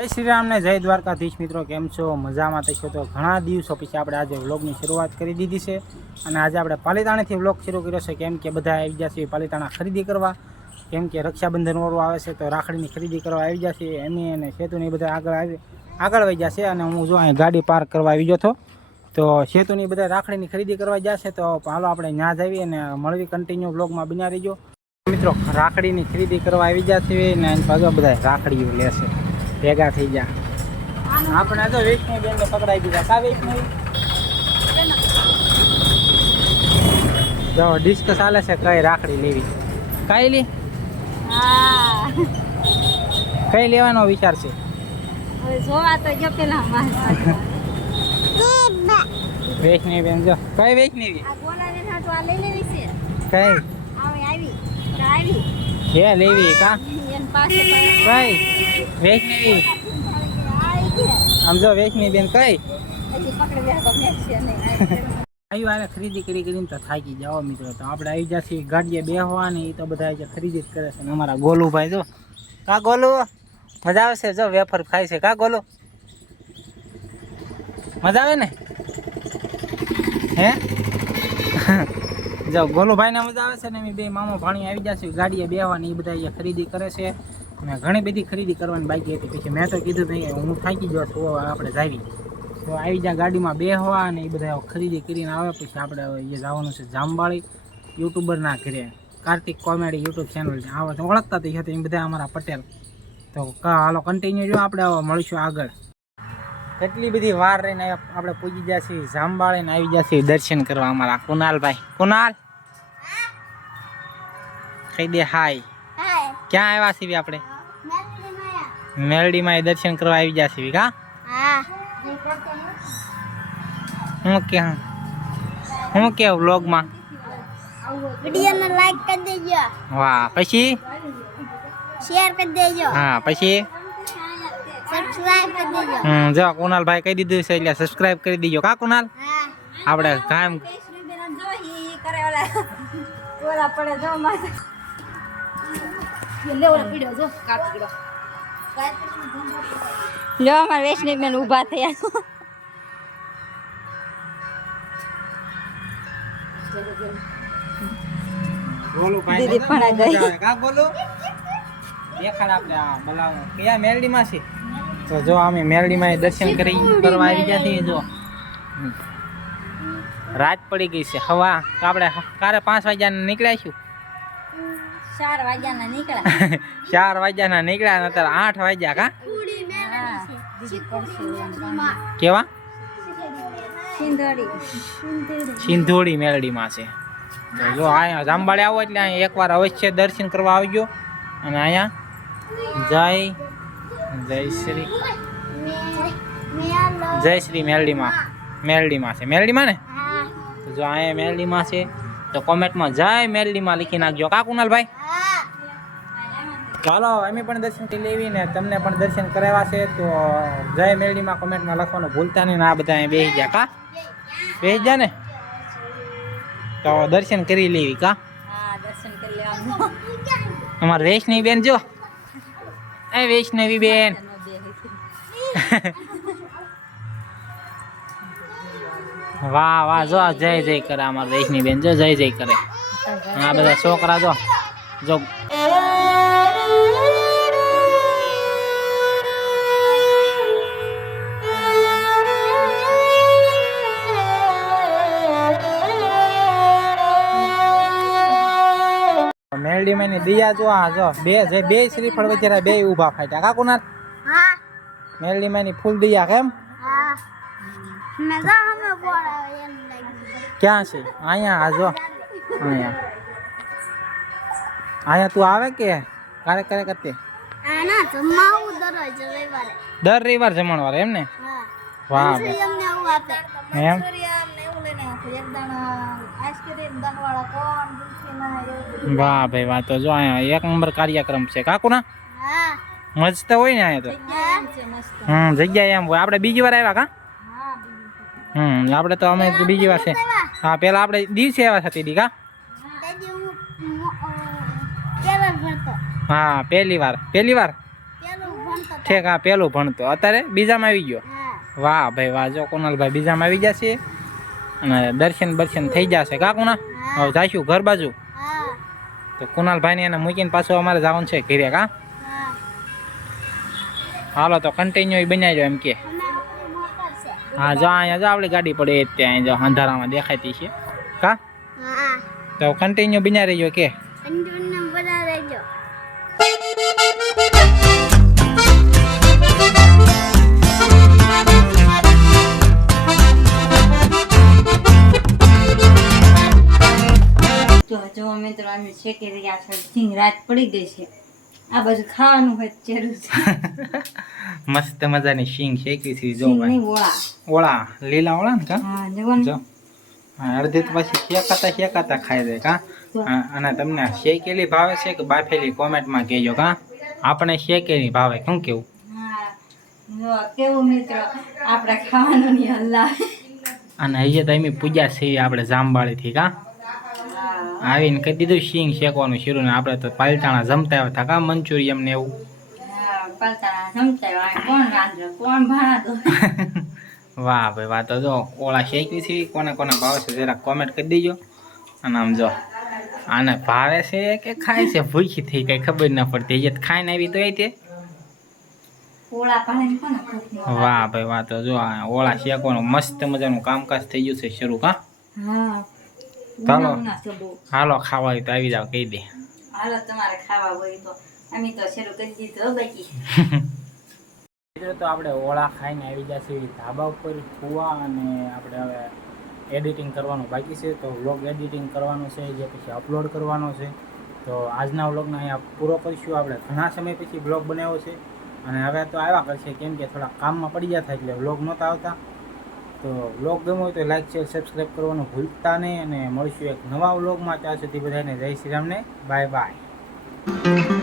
જય શ્રી રામ ને જય દ્વારકાધીશ મિત્રો, કેમ છો? મજામાં થશો તો ઘણા દિવસો પછી આપણે આજે વ્લોગની શરૂઆત કરી દીધી છે અને આજે આપણે પાલીતાણાથી વ્લોગ શરૂ કર્યો છે. કેમ કે બધા આવી ગયા છે પાલીતાણા ખરીદી કરવા, કેમ કે રક્ષાબંધન વાળું આવે છે તો રાખડીની ખરીદી કરવા આવી ગયા છે. એમી અને સેતુની બધા આગળ વહી ગયા છે અને હું જો અહીં ગાડી પાર્ક કરવા આવી ગયો હતો. તો સેતુની બધા રાખડીની ખરીદી કરવા ગયા છે, તો હાલો આપણે ત્યાં જ આવી અને મળવી કન્ટિન્યુ વ્લોગમાં બન્યા રહીજો મિત્રો. રાખડીની ખરીદી કરવા આવી ગયા છે ને પાછા બધા રાખડીઓ લેશે ભેગા થઈ ગયા. આપણે તો વૈષ્ણવી બેન ને પકડાઈ દીધા. કા વૈષ્ણવી જો ડિસ્કસ ચાલે છે કઈ રાખડી લેવી. કઈ લી કઈ લેવાનો વિચાર છે? વૈષ્ણવી બેન જો કઈ વૈષ્ણવી કઈ હે લેવી કા કઈ વૈષ્ણવી આમ જો વૈષ્ણવી બેન કઈ આવ્યું આને ખરીદી કરીને તો થાકી જાઓ મિત્રો. તો આપણે આવી જશે ગાડીએ બેહવા ને એ તો બધા ખરીદી જ કરે છે. અને અમારા ગોલુભાઈ જો કા ગોલુ મજા આવે છે, જો વેફર ખાય છે. કા ગોલુ મજા આવે ને હે જો ગોલુભાઈ ને મજા આવે છે ને. બે મામા ભાણી આવી જશે ગાડીએ બેહવા ને એ બધા ખરીદી કરે છે. મેં ઘણી બધી ખરીદી કરવાની બાકી હતી, પછી મેં તો કીધું ભાઈ હું થાકી ગયો છું, આપણે જાવી તો આવી જાય ગાડીમાં બેહવા અને એ બધા ખરીદી કરીને આવે. પછી આપણે એ જવાનું છે જામવાળી યુટ્યુબરના ઘરે, કાર્તિક કોમેડી યુટ્યુબ ચેનલ છે. આવે તો ઓળખતા તો હતા એ બધા અમારા પટેલ. તો હાલો કન્ટિન્યુ જો આપણે મળીશું આગળ. કેટલી બધી વાર રહીને આપણે પૂજી ગયા છીએ જામવાળી ને આવી ગયા છીએ દર્શન કરવા અમારા કુનાલભાઈ. કુનાલ કહી દે હાય. ક્યાં આવ્યા છીએ આપણે? મેલડીમાં દર્શન કરવા આવી ગયા છીએ. કા હું કે વ્લોગમાં વિડિયોને લાઈક કરી દેજો. વાહ, પછી શેર કરી દેજો. હા, પછી સબસ્ક્રાઇબ કરી દેજો. જો કુનાલભાઈ કહી દીધું છે એટલે સબસ્ક્રાઇબ કરી દેજો. કા કુનાલ આપણે કામ લો અમાર વૈષ્ણવી બેન ઊભા થયા. દીદી પણ આ ગઈ. કા બોલો દેખાડ આપણે આ બોલાવું કયા મેલડીમાં છે. તો જો અમે મેલડીમાં દર્શન કરવા આવી ગયા છીએ. જો રાત પડી ગઈ છે હવા, તો આપણે કારે 5 વાગ્યાના નીકળ્યા છું. 4 વાગ્યાના નીકળ્યા. 4 વાગ્યાના નીકળ્યા ને અત્યારે 8 વાગ્યા. કા કેવા સિંધોડી મેલડીમાં છે. તો જો અહીંયા જામવાળે આવો એટલે અહીંયા એકવાર અવશ્ય દર્શન કરવા આવજો. અને અહીંયા જય શ્રી મેલડીમાં છે. મેલડીમાં ને જો અહીંયા મેલડીમાં છે તો કોમેન્ટમાં જય મેલડીમાં લખી નાખજો. કા કુનાલભાઈ ચાલો અમે પણ દર્શન કરી લેવી ને તમને પણ દર્શન કરાવ્યા છે. તો જય મેલડીમાં કોમેન્ટમાં લખવાનું ભૂલતા નહીં. આ બધા અહીં બેસી ગયા. કા બેસી ગયા ને તો દર્શન કરી લેવી. કા અમારે વૈષ્ણવી બેન જો એ વૈષ્ણવી બેન વાહ વાહ જો જય જય કરે અમારે વૈષ્ણવી બેન. જો જય જય કરે. આ બધા છોકરા જો જો મેલડીમાં ની દિયા જો આ જો બે શ્રીફળ વચ્ચે બે ઊભા ફાટ્યા. કા કુનાર મેલડીમાં ની ફૂલ દિયા કેમ ક્યાં છે? અહીંયા આ જો અહીંયા તું આવે કે ક્યારે કરતે? દર રવિવાર જમણવાર એમ ને? વાહ એમ વાહ ભાઈ વાહ. તો જો અહીંયા 1 નંબર કાર્યક્રમ છે. કાકુના મસ્ત હોય ને અહીંયા તો જગ્યા એમ હોય. આપણે બીજી વાર આવ્યા. કા આપણે તો અમે બીજી વાર છે. હા પેલા આપણે દિવસે આવ્યા હતા. કા હા પહેલી વાર ઠેક આ પેલું ભણતો અત્યારે બીજામાં આવી ગયો વાહ ભાઈ વાહ જો કુનાલભાઈ બીજામાં આવી જશે અને દર્શન થઈ જશે કા કુના હવે જાઈશું ઘર બાજુ તો કુનાલભાઈને એને મૂકીને પાછું અમારે જવાનું છે ઘરે કા હાલો તો કન્ટિન્યુ બનાવી એમ કે હા જો અહીંયા જો આપણી ગાડી પડે ત્યાં જો અંધારામાં દેખાતી છે કા તો કન્ટિન્યુ બિના રહીજો કે જો મિત્રો અમે શેકી રહ્યા છે સિંગ રાત પડી ગઈ છે આ બાજુ ખાવાનું હોય ચેરું છે મસ્ત મજાની શીંગ શેકી છે જો સિંગ ભાઈ નહીં ઓળા ઓળા લીલા ઓળા ને કા હા જવો ને જો હા, અડધી તો પછી શેકાતા ખાઈ દે કા હા, અને તમને શેકેલી ભાવે છે કે બાફેલી કોમેન્ટમાં કહેજો કા આપણે શેકેલી ભાવે શું કેવું હા જો કેવું મિત્રો આપણે ખાવાનું નહીં હલ્લા અને અહીંયા તો એમ પૂજા છે આપણે જામબાળીથી કા આવીને કહી દીધું શીંગ શેકવાનું શરૂ ને આપણે તો પાલટાણા જમતા આવ્યા હતા કા મંચુરિયમ ને એવું પાલતા સમજાય કોણ રાંધે કોણ ભાણો વાહ ભાઈ વાહ તો જો ઓળા શેકી છે કોને કોને ભાવે છે જરા કોમેન્ટ કરી દેજો અને આમ જો આને ભાવે છે કે ખાય છે ભૂખી થઈ કઈ ખબર ના પડતી એ ખાઈને આવી તો તે ઓળા પાણી કોને ભૂખ વાહ ભાઈ વાહ તો જો આ ઓળા શેકવાનું મસ્ત મજાનું કામકાજ થઈ ગયું છે શરૂ કા હા ચાલો ઉના સબો હાલો ખાવા હોય તો આવી જાવ કહી દે હાલો તમારે ખાવા હોય તો અમે તો શરૂ કરી દીધું બાકી મિત્રો તો આપણે ઓળા ખાઈને આવી જશે ધાબા ઉપર કુવા અને આપણે હવે એડિટિંગ કરવાનું બાકી છે તો વ્લોગ એડિટિંગ કરવાનું છે જે પછી અપલોડ કરવાનો છે તો આજના વ્લોગને અહીંયા પૂરો કરીશું આપણે ઘણા સમય પછી વ્લોગ બનાવ્યો છે અને હવે તો આવ્યા કરશે કેમ કે થોડા કામમાં પડી જતા એટલે વ્લોગ નહોતા આવતા તો વ્લોગ ગમ્યો હોય તો લાઈક શેર સબસ્ક્રાઈબ કરવાનું ભૂલતા નહીં અને મળીશું એક નવા વ્લોગમાં ત્યાં સુધી બધાને જય શ્રી રામને બાય બાય